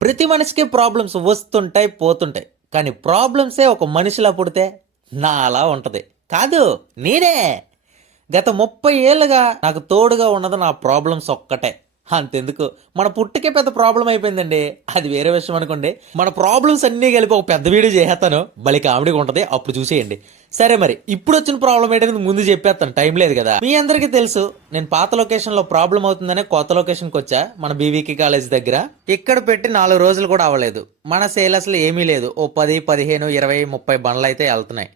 ప్రతి మనిషికి ప్రాబ్లమ్స్ వస్తుంటాయి పోతుంటాయి, కానీ ప్రాబ్లమ్సే ఒక మనిషిలా పుడితే నా అలా ఉంటుంది కాదు. నేనే గత 30 ఏళ్ళుగా నాకు తోడుగా ఉన్నది నా ప్రాబ్లమ్స్ ఒక్కటే. అంతెందుకు, మన పుట్టుకే పెద్ద ప్రాబ్లం అయిపోయిందండి. అది వేరే విషయం అనుకోండి. మన ప్రాబ్లమ్స్ అన్నీ కలిపి ఒక పెద్ద వీడియో చేసేస్తాను, భలే కామెడీగా ఉంటుంది, అప్పుడు చూసేయండి. సరే, మరి ఇప్పుడు వచ్చిన ప్రాబ్లం ఏంటనేది ముందు చెప్పేస్తాను, టైం లేదు కదా. మీ అందరికీ తెలుసు, నేను పాత లొకేషన్లో ప్రాబ్లం అవుతుందనే కొత్త లొకేషన్కి వచ్చా, మన బీవీకే కాలేజ్ దగ్గర. ఇక్కడ పెట్టి 4 రోజులు కూడా అవ్వలేదు, మన సేల్ అసలు ఏమీ లేదు. ఓ 10, 15, 20, 30 బండ్లు అయితే వెళ్తున్నాయి.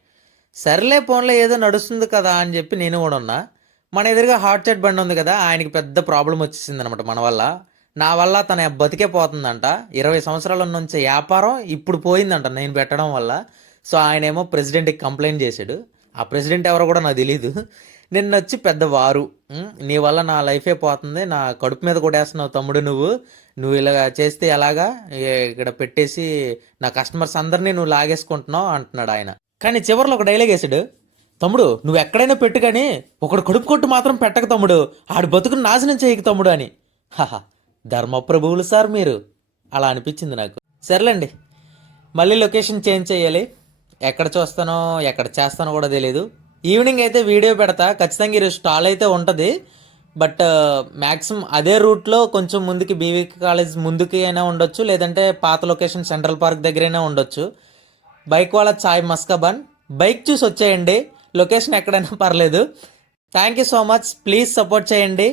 సర్లే ఫోన్లో ఏదో నడుస్తుంది కదా అని చెప్పి నేను కూడా ఉన్నా. మన ఎదురుగా హాట్ చాట్ బండి ఉంది కదా, ఆయనకి పెద్ద ప్రాబ్లం వచ్చేసింది అనమాట మన వల్ల. నా వల్ల తన బతికే పోతుందంట. 20 సంవత్సరాల నుంచి వ్యాపారం ఇప్పుడు పోయిందంట నేను పెట్టడం వల్ల. సో ఆయన ఏమో ప్రెసిడెంట్కి కంప్లైంట్ చేశాడు. ఆ ప్రెసిడెంట్ ఎవరో కూడా నాకు తెలీదు. నిన్న వచ్చి పెద్ద వారు, నీ వల్ల నా లైఫే పోతుంది, నా కడుపు మీద కొట్టేస్తున్నావు తమ్ముడు, నువ్వు ఇలా చేస్తే ఎలాగా, ఇక్కడ పెట్టేసి నా కస్టమర్స్ అందరినీ నువ్వు లాగేసుకుంటున్నావు అంటున్నాడు ఆయన. కానీ చివరిలో ఒక డైలాగ్ వేసాడు, తమ్ముడు నువ్వు ఎక్కడైనా పెట్టు కానీ ఒకడు కడుపు కొట్టు మాత్రం పెట్టక తమ్ముడు, ఆడు బతుకుని నాశనం చేయక తమ్ముడు అని. హహా, ధర్మప్రభువులు సార్ మీరు. అలా అనిపించింది నాకు. సర్లేండి, మళ్ళీ లొకేషన్ చేంజ్ చేయాలి. ఎక్కడ చూస్తానో ఎక్కడ చేస్తానో కూడా తెలియదు. ఈవినింగ్ అయితే వీడియో పెడతా ఖచ్చితంగా. ఈరోజు స్టాల్ అయితే ఉంటుంది, బట్ మ్యాక్సిమం అదే రూట్లో కొంచెం ముందుకి బీవీకే కాలేజ్ ముందుకి అయినా ఉండొచ్చు, లేదంటే పాత లొకేషన్ సెంట్రల్ పార్క్ దగ్గరైనా ఉండొచ్చు. బైక్ వాళ్ళ చాయ్ మస్కాబన్, బైక్ చూసి వచ్చేయండి, లొకేషన్ ఎక్కడైనా పర్లేదు. Thank you so much, please support చేయండి.